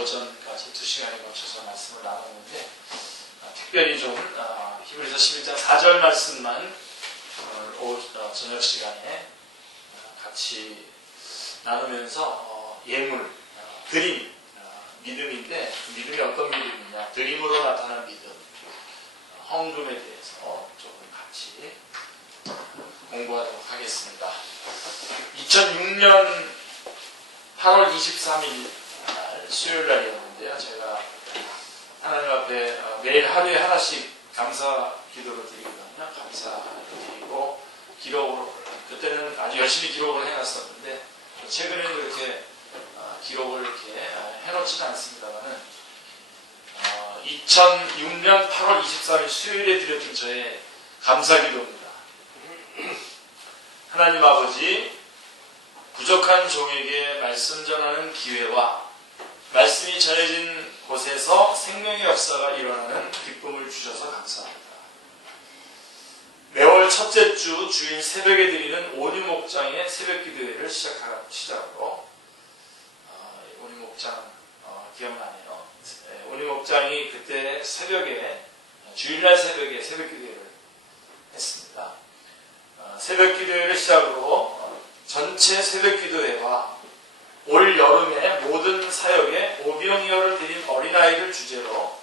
오전까지 2시간에 걸쳐서 말씀을 나눴는데 특별히 좀 히브리서 11장 4절 말씀만 오늘 저녁 시간에 같이 나누면서 예물, 드림, 믿음인데 믿음이 어떤 믿음이냐, 드림으로 나타난 믿음, 헌금에 대해서 조금 같이 공부하도록 하겠습니다. 2006년 8월 23일 날 수요일 날이었는데요. 제가 하나님 앞에 매일 하루에 하나씩 감사 기도를 드리거든요. 감사를 드리고 기록으로, 그때는 아주 열심히 기록을 해놨었는데 최근에는 그렇게 기록을 이렇게 해놓지는 않습니다만은 2006년 8월 23일 수요일에 드렸던 저의 감사 기도입니다. 하나님 아버지, 부족한 종에게 말씀 전하는 기회와 말씀이 전해진 곳에서 생명의 역사가 일어나는 기쁨을 주셔서 감사합니다. 매월 첫째 주 주일 새벽에 드리는 온유 목장의 새벽 기도회를 시작으로 온유 목장 기억나네요. 온유 목장이 그때 새벽에 주일날 새벽에 새벽 기도회를 했습니다. 새벽 기도회를 시작으로 전체 새벽 기도회와 올 여름에 모든 사역에 오병이어를 드린 어린아이를 주제로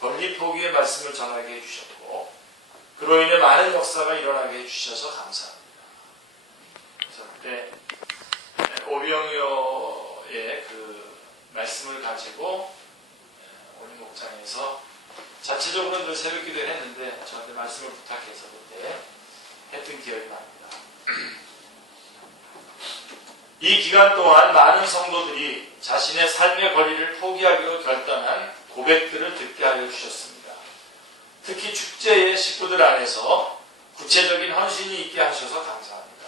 권리 포기의 말씀을 전하게 해주셨고, 그로 인해 많은 역사가 일어나게 해주셔서 감사합니다. 그래서 그때 오병이어의 그 말씀을 가지고 오늘 목장에서 자체적으로는 그 새벽 기도를 했는데 저한테 말씀을 부탁해서 그때 했던 기억이 납니다. 이 기간 동안 많은 성도들이 자신의 삶의 권리를 포기하기로 결단한 고백들을 듣게 하여 주셨습니다. 특히 축제의 식구들 안에서 구체적인 헌신이 있게 하셔서 감사합니다.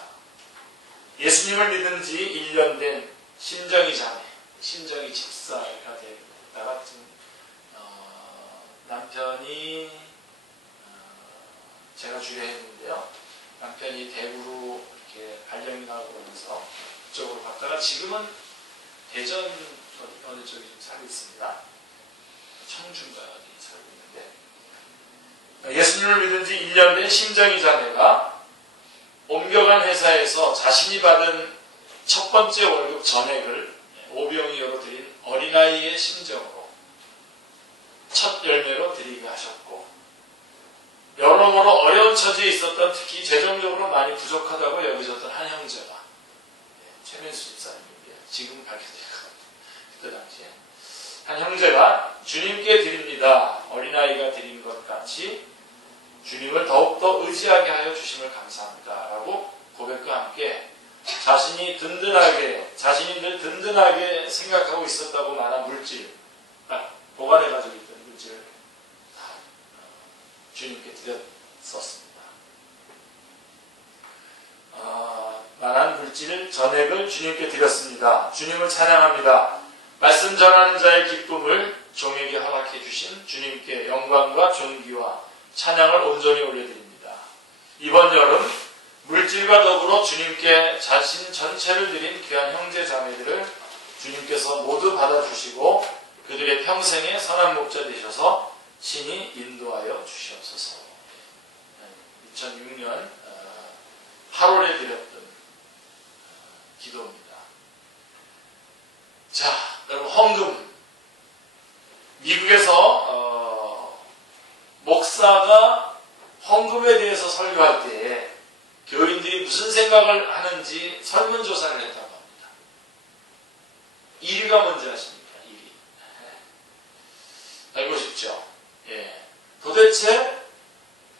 예수님을 믿은 지 1년 된 신정희 자매, 신정희 집사가 되다가 남편이 제가 주례했는데요. 남편이 대구로 이렇게 발령나고 그러면서 쪽으로 갔다가 지금은 대전 어느 쪽에 좀 살고 있습니다. 청주인가 어디 살고 있는데, 예수님을 믿은 지 1년 된 신정희 자매가 옮겨간 회사에서 자신이 받은 첫 번째 월급 전액을 오병이어로 드린 어린아이의 심정으로 첫 열매로 드리게 하셨고, 여러모로 어려운 처지에 있었던, 특히 재정적으로 많이 부족하다고 여겨졌던 한 형제가, 최민수 집사님이에요. 지금 밝혀져요. 그때 당시에 한 형제가 주님께 드립니다. 어린아이가 드린 것 같이 주님을 더욱더 의지하게 하여 주심을 감사합니다. 라고 고백과 함께 자신이 늘 든든하게 생각하고 있었다고 말한 물질, 보관해가지고 있던 물질을 주님께 드렸었습니다. 말한 물질 전액을 주님께 드렸습니다. 주님을 찬양합니다. 말씀 전하는 자의 기쁨을 종에게 허락해 주신 주님께 영광과 존귀와 찬양을 온전히 올려드립니다. 이번 여름 물질과 더불어 주님께 자신 전체를 드린 귀한 형제 자매들을 주님께서 모두 받아주시고 그들의 평생의 선한 목자 되셔서 친히 인도하여 주시옵소서. 2006년 8월에 드렸던 기도입니다. 자, 여러분, 헌금. 미국에서 목사가 헌금에 대해서 설교할 때 교인들이 무슨 생각을 하는지 설문조사를 했다고 합니다. 1위가 뭔지 아십니까? 1위. 알고 싶죠? 예. 도대체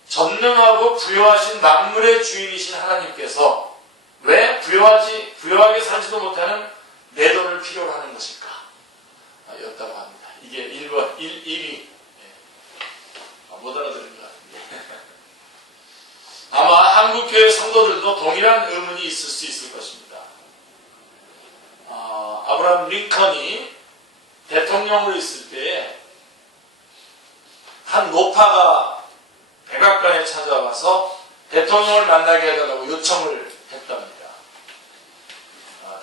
전능하고 부요하신 만물의 주인이신 하나님께서 왜 부요하게 살지도 못하는 내 돈을 필요로 하는 것일까? 였다고 합니다. 이게 1위. 못 알아들은 것 같은데. 아마 한국교회 성도들도 동일한 의문이 있을 수 있을 것입니다. 아브라함 링컨이 대통령으로 있을 때 한 노파가 백악관에 찾아와서 대통령을 만나게 해달라고 요청을 했답니다.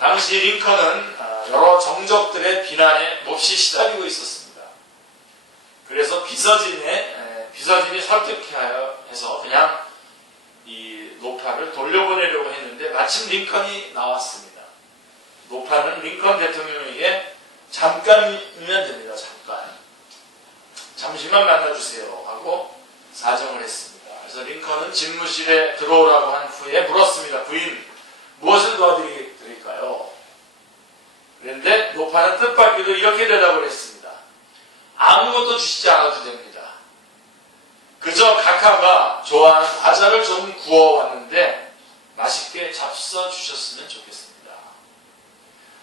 당시 링컨은 여러 정적들의 비난에 몹시 시달리고 있었습니다. 그래서 비서진이 설득하여 해서 그냥 이 노파를 돌려보내려고 했는데 마침 링컨이 나왔습니다. 노파는 링컨 대통령에게 잠깐이면 됩니다. 잠시만 만나주세요 하고 사정을 했습니다. 그래서 링컨은 집무실에 들어오라고 한 후에 물었습니다. 부인, 무엇을 도와드릴까요? 그런데 노파는 뜻밖에도 이렇게 대답을 했습니다. 아무것도 주시지 않아도 됩니다. 그저 카카가 좋아하는 과자를 좀 구워왔는데 맛있게 잡숴 주셨으면 좋겠습니다.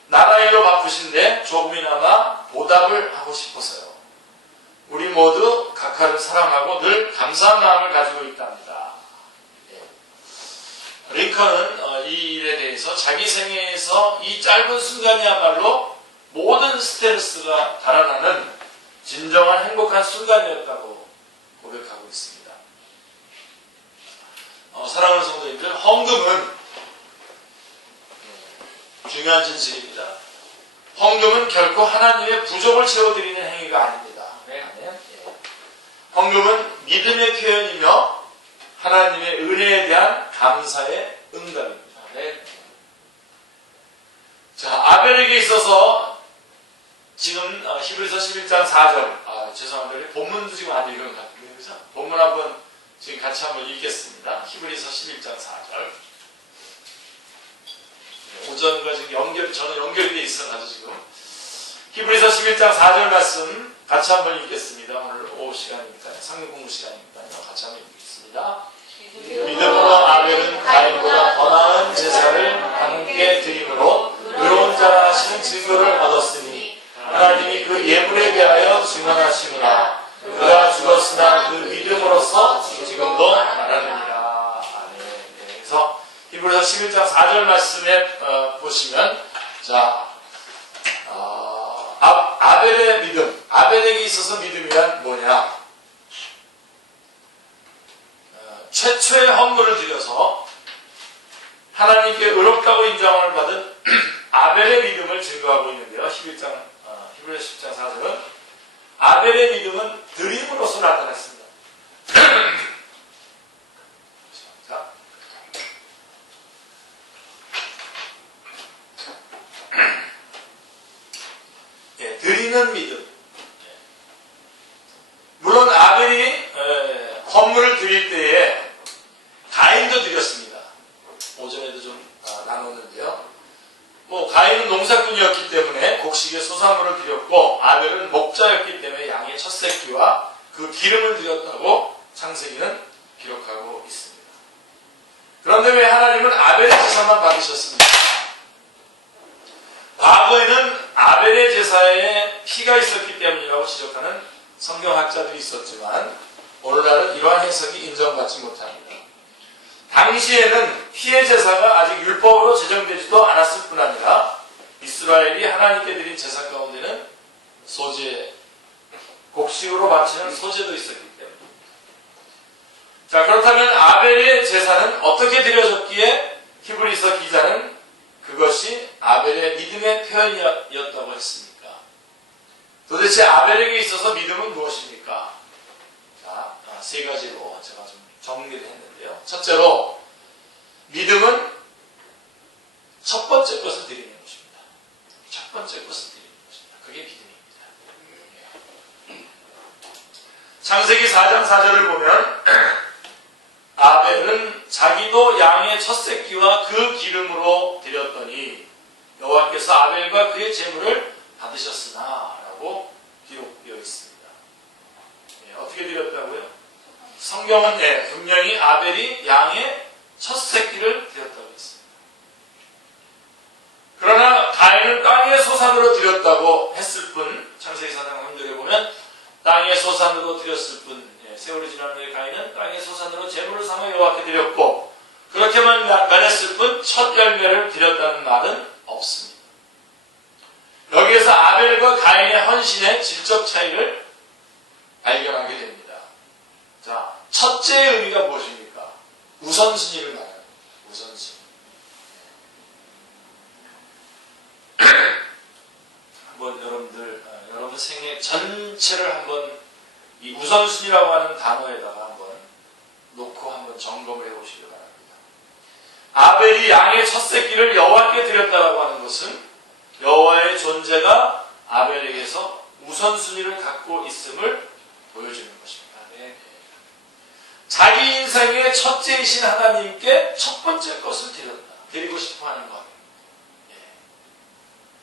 나라일로 바쁘신데 조금이나마 보답을 하고 싶어서요. 우리 모두 카카를 사랑하고 늘 감사한 마음을 가지고 있답니다. 링컨은 이 일에 대해서 자기 생애에서 이 짧은 순간이야말로 모든 스트레스가 달아나는 진정한 행복한 순간이었다고 고백하고 있습니다. 사랑하는 성도님들, 헌금은 중요한 진실입니다. 헌금은 결코 하나님의 부족을 채워드리는 행위가 아닙니다. 헌금은 믿음의 표현이며 하나님의 은혜에 대한 감사의 응답입니다. 자, 아벨에게 있어서 지금 히브리서 11장 4절, 죄송합니다. 본문도 지금 안 읽은 것 같은데, 그죠? 본문 한번 지금 같이 한번 읽겠습니다. 히브리서 11장 4절. 오전과 지금 저는 연결이 돼 있어가지고 지금. 히브리서 11장 4절 말씀 같이 한번 읽겠습니다. 오늘 오후 시간이니까요. 상급 공부 시간이니까요. 같이 한번 읽겠습니다. 믿음으로 아벨은 가인보다 더 나은 제사를 함께 드림으로 의로운 자라 하시는 증거를 얻었으니 하나님이 그 예물에 대하여 증언하시구나. 그가 죽었으나 그 믿음으로써 지금도 말하느니라. 그래서 히브리서 11장 4절 말씀에 보시면 아벨의 믿음, 아벨에게 있어서 믿음이란 뭐냐? 최초의 헌물을 드려서 하나님께 의롭다고 인정을 받은 아벨의 믿음을 증거하고 있는데요. 히브리서 10장 4절은 아벨의 믿음은 드림으로서 나타났습니다. 자, 드리는 믿음. 물론 아벨이 헌물을 드릴 때에 가인도 드렸습니다. 오전에도 좀 나눴는데요. 가인은 농사꾼이었기 때문에 곡식의 소산물을 드렸고 아벨은 목자였기 때문에 양의 첫 새끼와 그 기름을 드렸다고 창세기는 기록하고 있습니다. 그런데 왜 하나님은 아벨의 제사만 받으셨습니까? 과거에는 아벨의 제사에 피가 있었기 때문이라고 지적하는 성경학자들이 있었지만 오늘날은 이러한 해석이 인정받지 못합니다. 당시에는 피의 제사가 아직 율법으로 제정되지도 않았을 뿐 아니라 이스라엘이 하나님께 드린 제사 가운데는 소제, 곡식으로 바치는 소제도 있었기 때문입니다. 자, 그렇다면 아벨의 제사는 어떻게 드려졌기에 히브리서 기자는 그것이 아벨의 믿음의 표현이었다고 했습니까? 도대체 아벨에게 있어서 믿음은 무엇입니까? 자, 세 가지로 제가 좀 정리를 했는데요. 첫째로, 믿음은 첫 번째 것을 드리는 것입니다. 첫 번째 것을 드리는 것입니다. 그게 믿음입니다. 창세기 4장 4절을 보면 아벨은 자기도 양의 첫 새끼와 그 기름으로 드렸더니 여호와께서 아벨과 그의 제물을 받으셨으나 라고 기록되어 있습니다. 어떻게 드렸다고요? 성경은 분명히 아벨이 양의 첫 새끼를 드렸다고 했습니다. 그러나 가인은 땅의 소산으로 드렸다고 했을 뿐, 창세기 4장 3절에 보면 땅의 소산으로 드렸을 뿐, 세월이 지난 후에 가인은 땅의 소산으로 제물을 삼아 여호와께 드렸고 그렇게만 말했을 뿐 첫 열매를 드렸다는 말은 없습니다. 여기에서 아벨과 가인의 헌신의 질적 차이를 발견하게 됩니다. 자, 첫째의 의미가 무엇입니까? 우선순위를 말합니다. 우선순위. 인생 전체를 한번 이 우선순위라고 하는 단어에다가 한번 놓고 한번 점검을 해보시기 바랍니다. 아벨이 양의 첫 새끼를 여호와께 드렸다라고 하는 것은 여호와의 존재가 아벨에게서 우선순위를 갖고 있음을 보여주는 것입니다. 자기 인생의 첫째이신 하나님께 첫 번째 것을 드리고 싶어 하는 것.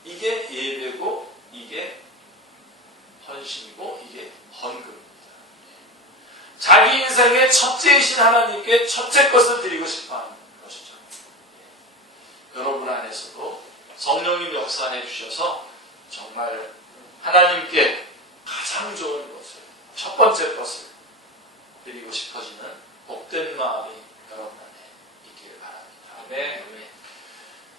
이게 예배고, 이게 헌신이고, 이게 헌금입니다. 자기 인생의 첫째이신 하나님께 첫째 것을 드리고 싶어 하는 것이죠. 여러분 안에서도 성령님 역사해 주셔서 정말 하나님께 가장 좋은 것을, 첫 번째 것을 드리고 싶어지는 복된 마음이 여러분 안에 있기를 바랍니다. 아멘.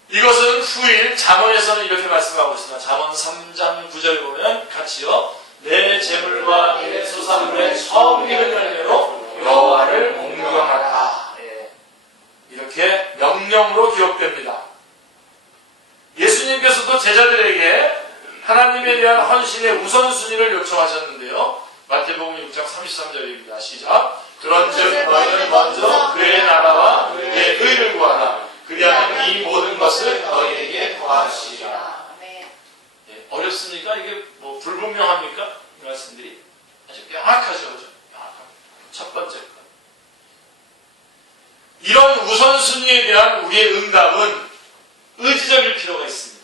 이것은 후일 잠언에서는 이렇게 말씀하고 있습니다. 잠언 3장 9절 보면 같이요. 내 재물과 내 소산물의 처음 익은 열매로 여호와를 공경하라. 이렇게 명령으로 기록됩니다. 예수님께서도 제자들에게 하나님에 대한 헌신의 우선순위를 요청하셨는데요. 마태복음 6장 33절입니다. 시작. 그런즉 너희는 먼저 그의 나라와 그의 의를 구하라. 그리하면 이 모든 것을 너희에게 더하시리라. 어렵습니까? 이게 뭐 불분명합니까? 이 말씀들이 아주 명확하죠. 그렇죠? 명확합니다. 첫 번째 것. 이런 우선순위에 대한 우리의 응답은 의지적일 필요가 있습니다.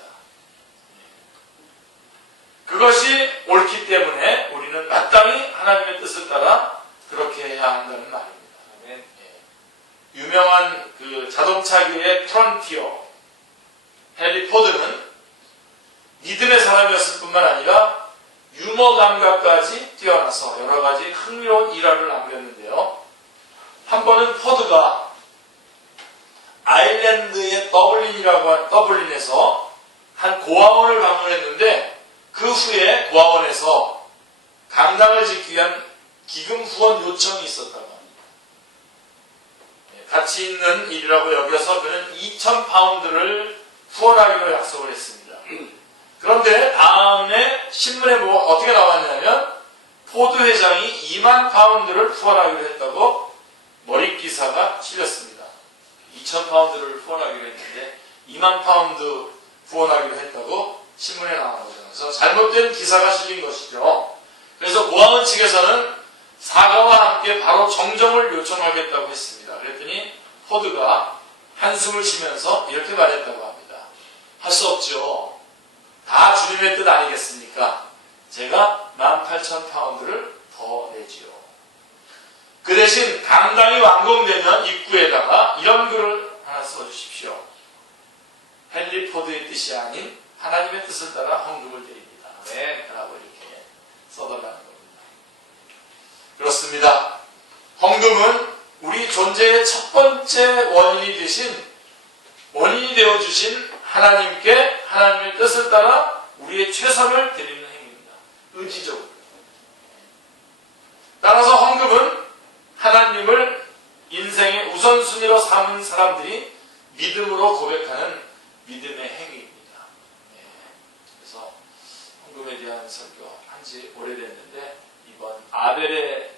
그것이 옳기 때문에 우리는 마땅히 하나님의 뜻을 따라 그렇게 해야 한다는 말입니다. 유명한 그 자동차계의 프론티어 헨리 포드는 믿음의 사람이었을 뿐만 아니라 유머 감각까지 뛰어나서 여러 가지 흥미로운 일화를 남겼는데요. 한 번은 포드가 아일랜드의 더블린에서 한 고아원을 방문했는데 그 후에 고아원에서 강당을 짓기 위한 기금 후원 요청이 있었다고 합니다. 가치 있는 일이라고 여겨서 그는 2,000파운드를 후원하기로 약속을 했습니다. 그런데 다음에 신문에 뭐 어떻게 나왔냐면 포드 회장이 2만 파운드를 후원하기로 했다고 머릿 기사가 실렸습니다. 2,000파운드를 후원하기로 했는데 2만 파운드 후원하기로 했다고 신문에 나온 거죠. 그래서 잘못된 기사가 실린 것이죠. 그래서 고아원 측에서는 사과와 함께 바로 정정을 요청하겠다고 했습니다. 그랬더니 포드가 한숨을 쉬면서 이렇게 말했다고 합니다. 할 수 없죠. 다 주님의 뜻 아니겠습니까? 제가 18,000파운드를 더 내지요. 그 대신 강당이 완공되면 입구에다가 이런 글을 하나 써주십시오. 헨리 포드의 뜻이 아닌 하나님의 뜻을 따라 헌금을 드립니다. 네, 라고 이렇게 써달라는 겁니다. 그렇습니다. 헌금은 우리 존재의 첫 번째 원인이 되어주신 하나님께 하나님의 뜻을 따라 우리의 최선을 드리는 행위입니다. 의지적으로. 따라서 헌금은 하나님을 인생의 우선순위로 삼은 사람들이 믿음으로 고백하는 믿음의 행위입니다. 그래서 헌금에 대한 설교 한지 오래됐는데 이번 아벨의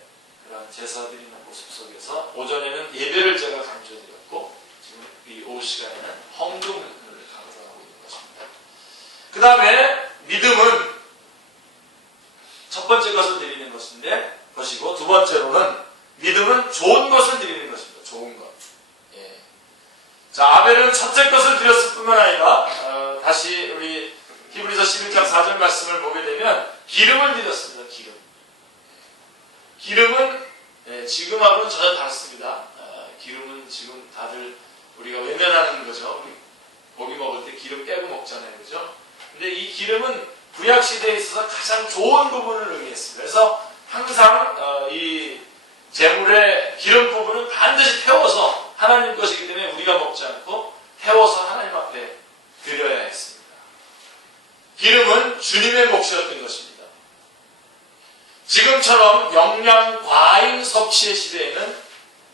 그런 제사 드리는 모습 속에서 오전에는 예배를 제가 강조드렸고 지금 이 오후 시간에는 헌금을 강조하고 있는 것입니다. 그 다음에 믿음은 첫 번째 것을 드리는 것이고 두 번째로는 믿음은 좋은 것을 드리는 것입니다. 좋은 것. 자, 아벨은 첫째 것을 드렸을 뿐만 아니라 다시 우리 히브리서 11장 4절 말씀을 보게 되면 기름을 드렸습니다. 기름은 지금하고는 전혀 다릅니다. 기름은 지금 다들 우리가 외면하는 거죠. 우리 고기 먹을 때 기름 빼고 먹잖아요. 그죠? 근데 이 기름은 구약 시대에 있어서 가장 좋은 부분을 의미했습니다. 그래서 항상 이 제물의 기름 부분은 반드시 태워서 하나님 것이기 때문에 우리가 먹지 않고 태워서 하나님 앞에 드려야 했습니다. 기름은 주님의 몫이었던 것입니다. 지금처럼 영양 과잉 섭취의 시대에는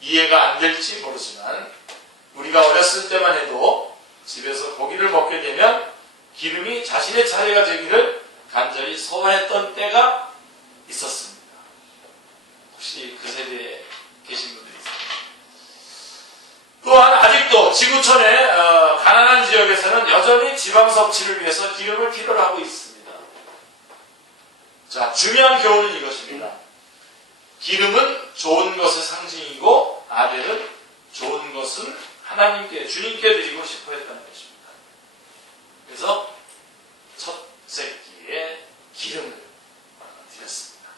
이해가 안 될지 모르지만 우리가 어렸을 때만 해도 집에서 고기를 먹게 되면 기름이 자신의 차례가 되기를 간절히 소원했던 때가 있었습니다. 혹시 그 세대에 계신 분들이 있습니다. 또한 아직도 지구촌의 가난한 지역에서는 여전히 지방 섭취를 위해서 기름을 필요로 하고 있습니다. 자, 중요한 교훈은 이것입니다. 기름은 좋은 것의 상징이고 아벨은 좋은 것은 하나님께, 주님께 드리고 싶어 했다는 것입니다. 그래서 첫 새끼에 기름을 드렸습니다.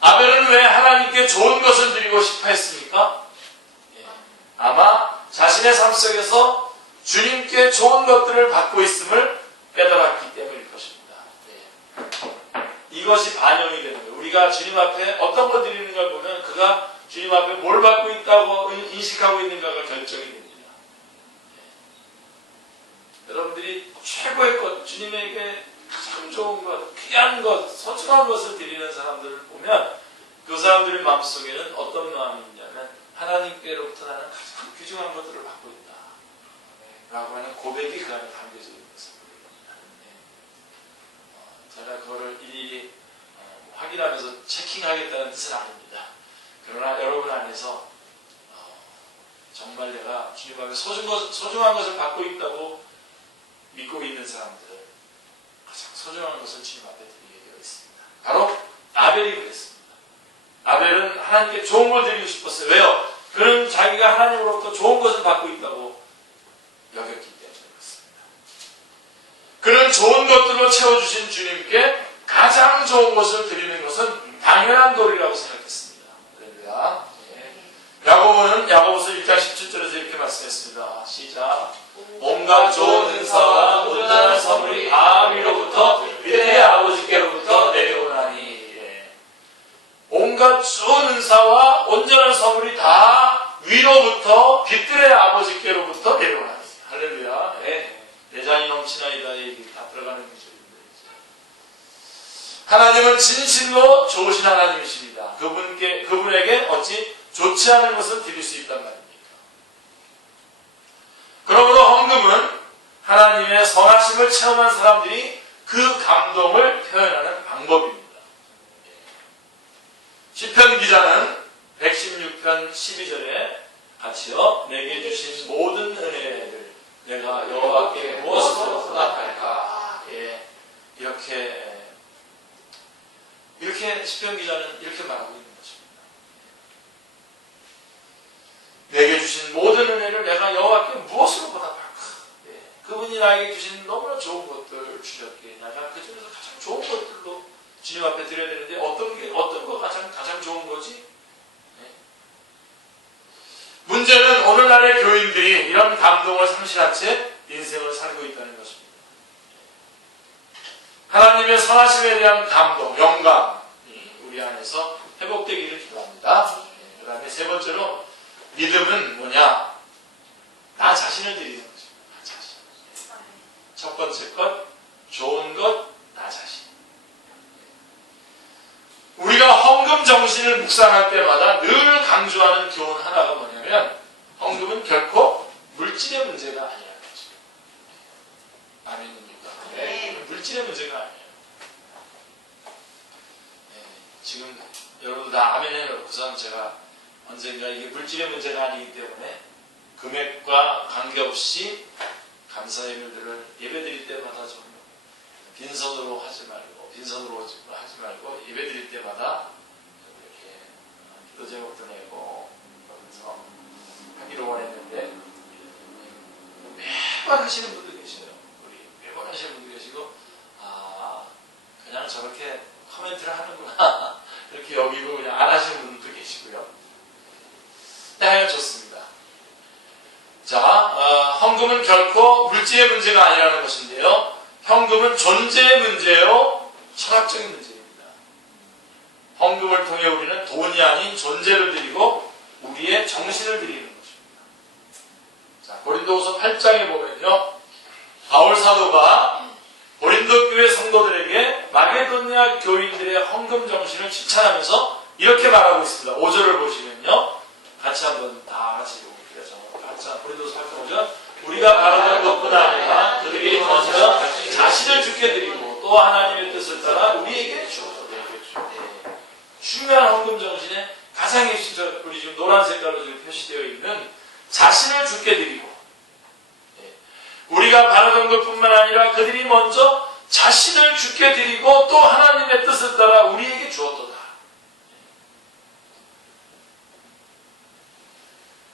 아벨은 왜 하나님께 좋은 것을 드리고 싶어 했습니까? 아마 자신의 삶 속에서 주님께 좋은 것들을 받고 있음을 깨달았기 때문일 것입니다. 이것이 반영이 되는 거예요. 우리가 주님 앞에 어떤 걸 드리는가 보면 그가 주님 앞에 뭘 받고 있다고 인식하고 있는가가 결정이 됩니다. 여러분들이 최고의 것, 주님에게 가장 좋은 것, 귀한 것, 소중한 것을 드리는 사람들을 보면 그 사람들의 마음속에는 어떤 마음이 있냐면 하나님께로부터 나는 가장 귀중한 것들을 받고 있다 라고 하는 고백이 그 안에 담겨져 있는 것을 보입니다. 제가 그거를 일일이 확인하면서 체킹하겠다는 뜻은 아닙니다. 그러나 여러분 안에서 정말 내가 주님 앞에 소중한 것을 받고 있다고 믿고 있는 사람들은 가장 소중한 것을 주님 앞에 드리게 되어 있습니다. 바로 아벨이 그랬습니다. 아벨은 하나님께 좋은 걸 드리고 싶었어요. 왜요? 그는 자기가 하나님으로부터 좋은 것을 받고 있다고 여겼기 때문에 그렇습니다. 그는 좋은 것들로 채워주신 주님께 가장 좋은 것을 드리는 것은 당연한 도리라고 생각했습니다. 할렐루야. 야고보는 야고보서 1장 17절에서 이렇게 말씀했습니다. 시작. 온갖 좋은 은사와 온전한 선물이 다 위로부터 위대의 아버지께로부터 내려오나니. 온갖 좋은 은사와 온전한 선물이 다 위로부터 빛들의 아버지께로부터 내려오나니. 할렐루야. 내장이 넘치나이다 얘기 다 들어가는 구절입니다. 하나님은 진실로 좋으신 하나님이십니다. 그분에게 어찌 좋지 않은 것을 드릴 수 있단 말입니까? 그러므로 헌금은 하나님의 선하심을 체험한 사람들이 그 감동을 표현하는 방법입니다. 시편 기자는 116편 12절에 같이요. 내게 주신 모든 은혜를 내가 여호와께 무엇으로 보답할까? 이렇게 시편 기자는 이렇게 말하고 있는 것입니다. 내게 주신 모든 은혜를 내가 여호와께 무엇으로 보답할까? 그분이 나에게 주신 너무나 좋은 것들을 주셨기에 내가 그 중에서 가장 좋은 것들로 주님 앞에 드려야 되는데 어떤 거 가장 좋은 거지? 문제는 오늘날의 교인들이 이런 감동을 상실한 채 인생을 살고 있다는 것입니다. 하나님의 선하심에 대한 감동, 영감이 우리 안에서 회복되기를 기도합니다. 그 다음에 세 번째로 믿음은 뭐냐? 나 자신을 드리는 것입니다. 나 자신. 첫 번째 것, 좋은 것, 나 자신. 우리가 헌금 정신을 묵상할 때마다 늘 강조하는 교훈 하나가 뭐냐면 헌금은 결코 물질의 문제가 아니라는 거죠. 아멘입니까? 네. 물질의 문제가 아니에요. 지금 여러분들 다 아멘 해놓고선 제가 언젠가 이게 물질의 문제가 아니기 때문에 금액과 관계없이 감사 예배들을 예배드릴 때마다 좀 빈손으로 하지 말고 예배드릴 때마다 이렇게 기도 제목도 내고 그러면서 하기로 원했는데 매번 하시는 분도 계셔요. 매번 하시는 분도 계시고 그냥 저렇게 코멘트를 하는구나 이렇게 여기고 그냥 안 하시는 분도 계시고요. 네, 좋습니다. 자, 헌금은 결코 물질의 문제가 아니라는 것인데요. 헌금은 존재의 문제요, 철학적인 문제입니다. 헌금을 통해 우리는 돈이 아닌 존재를 드리고 우리의 정신을 드리는 것입니다. 자, 고린도후서 8장에 보면요, 바울 사도가 고린도 교회 성도들에게 마게도냐 교인들의 헌금 정신을 칭찬하면서 이렇게 말하고 있습니다. 5절을 보시면요, 같이 한번 다 같이 읽어볼게요. 같이 고린도후서 8장 5절. 우리가 바라던 것보다 아니라 그들이 먼저 자신을 주께 드리고 또 또 하나님의 뜻을 따라 우리에게 주어도 되겠죠. 중요한 헌금 정신에 가장 핵심적, 우리 지금 노란 색깔로 지금 표시되어 있는 자신을 주께 드리고, 우리가 바라던 것뿐만 아니라 그들이 먼저 자신을 주께 드리고 또 하나님의 뜻을 따라 우리에게 주었도다.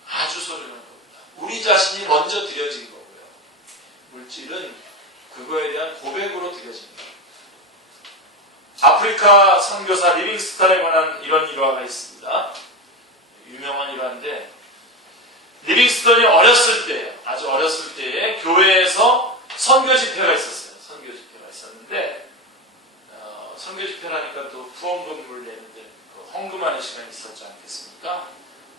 아주 소중한 겁니다. 우리 자신이 먼저 드려진 거고요. 물질은 그거에 대한 고백으로 드려집니다. 아프리카 선교사 리빙스턴에 관한 이런 일화가 있습니다. 유명한 일화인데, 리빙스턴이 어렸을 때, 아주 어렸을 때에 교회에서 선교 집회가 있었어요. 선교 집회가 있었는데, 선교 집회라니까 또 후원금을 내는데 헌금하는 시간이 있었지 않겠습니까?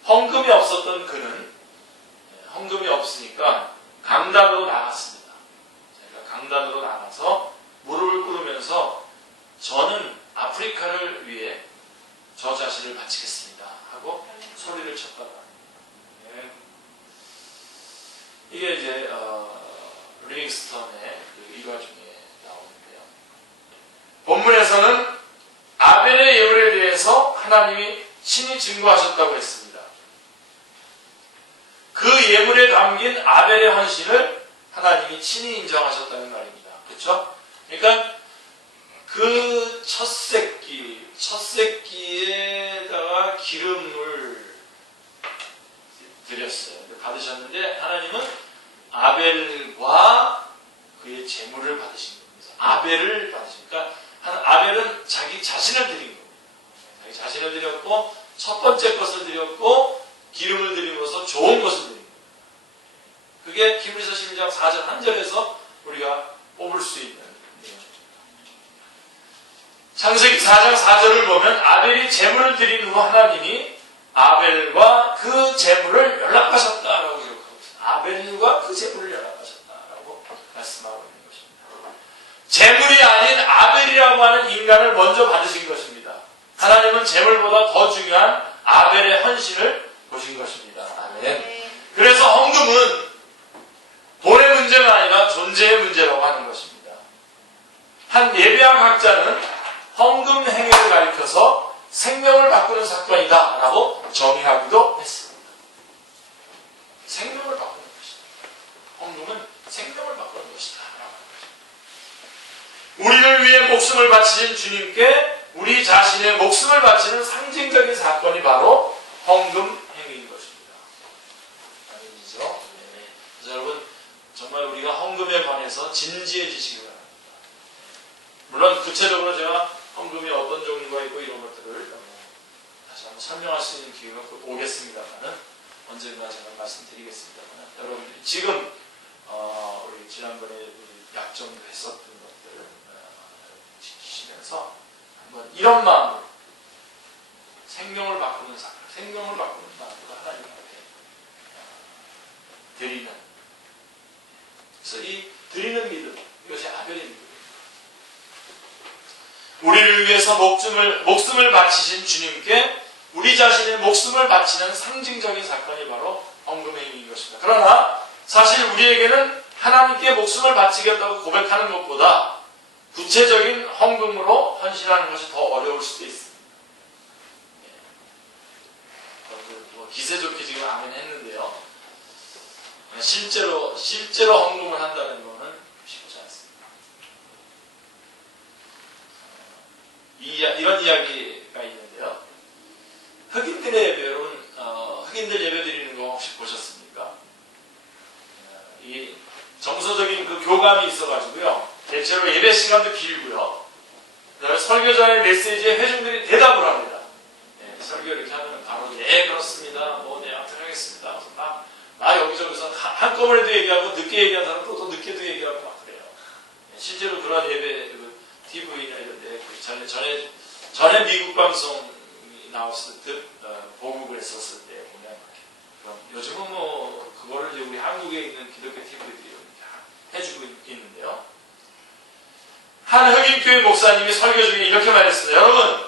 헌금이 없었던 그는, 헌금이 없으니까 강단으로 나갔습니다. 강단으로 나가서 무릎을 꿇으면서 저는 아프리카를 위해 저 자신을 바치겠습니다 하고 소리를 쳤다가, 이게 이제 리빙스턴의 그 일화 중에 나오는데요. 본문에서는 아벨의 예물에 대해서 하나님이 친히 증거하셨다고 했습니다. 그 예물에 담긴 아벨의 헌신을 하나님이 친히 인정하셨다는 말입니다. 그렇죠? 그러니까 그 첫 새끼에다가 기름을 드렸어요. 받으셨는데 하나님은 아벨과 그의 재물을 받으신 겁니다. 아벨을 받으시니까 아벨은 자기 자신을 드린 겁니다. 자기 자신을 드렸고 첫 번째 것을 드렸고 기름을 드리면서 좋은 것을 드린 겁니다. 그게 히브리서 11장 4절 1절에서 우리가 뽑을 수 있는 내용입니다. 창세기 4장 4절을 보면 아벨이 재물을 드린 후 하나님이 아벨과 그 재물을 연락하셨다라고 기록하고 있습니다. 아벨과 그 재물을 연락하셨다라고 말씀하고 있는 것입니다. 재물이 아닌 아벨이라고 하는 인간을 먼저 받으신 것입니다. 하나님은 재물보다 더 중요한 아벨의 헌신을 보신 것입니다. 아멘. 그래서 헌금은 돈의 문제가 아니라 존재의 문제라고 하는 것입니다. 한 예배학 학자는 헌금 행위를 가리켜서 생명을 바꾸는 사건이다 라고 정의하기도 했습니다. 생명을 바꾸는 것이다. 헌금은 생명을 바꾸는 것이다. 우리를 위해 목숨을 바치신 주님께 우리 자신의 목숨을 바치는 상징적인 사건이 바로 헌금 행위인 것입니다. 아니죠? 네. 여러분, 정말 우리가 헌금에 관해서 진지해지시기 바랍니다. 물론 구체적으로 제가 헌금이 어떤 종류가 있고 이런 것들을 다시 한번 설명할 수 있는 기회가 오겠습니다만은 언젠가 제가 말씀드리겠습니다만, 여러분들이 지금 우리 지난번에 약정도 했었던 것들을 지키시면서 한번 이런 마음으로 생명을 바꾸는 사건, 생명을 바꾸는 마음으로 하나님 앞에 드리는, 그래서 이 드리는 믿음, 이것이 아벨의 믿음. 우리를 위해서 목숨을 바치신 주님께 우리 자신의 목숨을 바치는 상징적인 사건이 바로 헌금행위인 것입니다. 그러나 사실 우리에게는 하나님께 목숨을 바치겠다고 고백하는 것보다 구체적인 헌금으로 헌신하는 것이 더 어려울 수도 있습니다. 기세 좋게 지금 아멘 했는데요. 실제로 헌금을 한다는 것은 쉽지 않습니다. 이런 이야기가 있는데요. 흑인들의 예배, 여러분, 흑인들 예배 드리는 거 혹시 보셨습니까? 이 정서적인 그 교감이 있어가지고요. 대체로 예배 시간도 길고요. 그다음에 설교자의 메시지에 회중들이 대답을 합니다. 설교 이렇게 하면 바로 네 그렇습니다. 네 아무튼 하겠습니다. 그래서 막 여기저기서 한꺼번에도 얘기하고 늦게 얘기한 사람도 또 늦게도 얘기하고 막 그래요. 실제로 그런 예배 TV나 이런 데 전에 미국 방송이 나왔을 때 보국을 했었을 때 보면 요즘은 뭐 그거를 이제 우리 한국에 있는 기독교 TV들이 해주고 있는데요. 한 흑인교회 목사님이 설교 중에 이렇게 말했습니다. 여러분,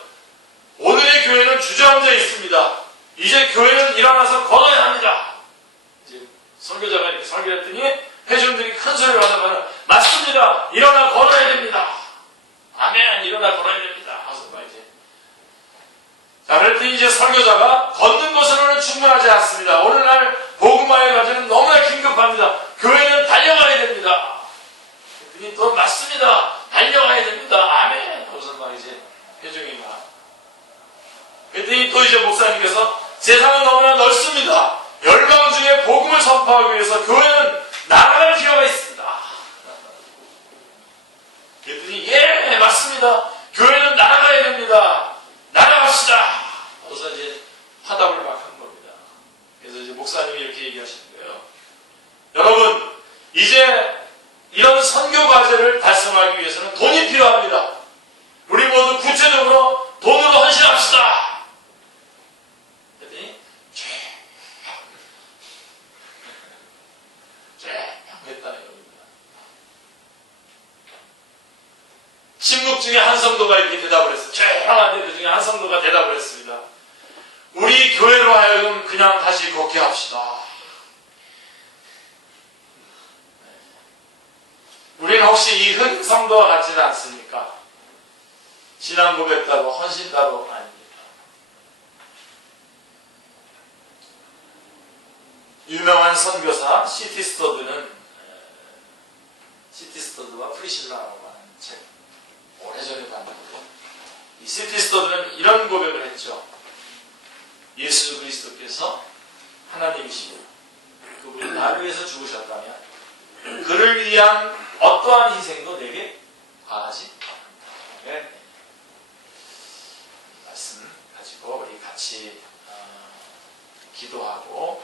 오늘의 교회는 주저앉아 있습니다. 이제 교회는 일어나서 걸어야 합니다. 이제 설교자가 이렇게 설교했더니 회중들이 큰 소리를 하다가 맞습니다. 일어나 걸어야 됩니다. 세상은 너무나 넓습니다. 열방 중에 복음을 선포하기 위해서 교회는 나아갈 필요가 있습니다. 그랬더니 예 맞습니다. 교회는 나아가야 됩니다. 나아갑시다. 그래서 이제 화답을 막 한 겁니다. 그래서 이제 목사님이 이렇게 얘기하시는 거예요. 여러분 이제 이런 선교 과제를 달성하기 위해서는 돈이 필요합니다. 우리 모두 구체적으로 돈으로 헌신합시다. 그랬더니 했다는 겁니다. 침묵 중에 한 성도가 이렇게 대답을 했어요. 조용한데 그 중에 한 성도가 대답을 했습니다. 우리 교회로 하여금 그냥 다시 걷게 합시다. 우리는 혹시 이 흑 성도와 같지는 않습니까? 신앙 고백 따로 헌신 따로 아닙니다. 유명한 선교사 C.T. 스터드와 프리실라라고 하는 책 오래전에 봤는데 이 C.T. 스터드는 이런 고백을 했죠. 예수 그리스도께서 하나님이시고 그분이 나를 위해서 죽으셨다면 그를 위한 어떠한 희생도 내게 과하지 않는다. 네. 말씀 가지고 우리 같이 기도하고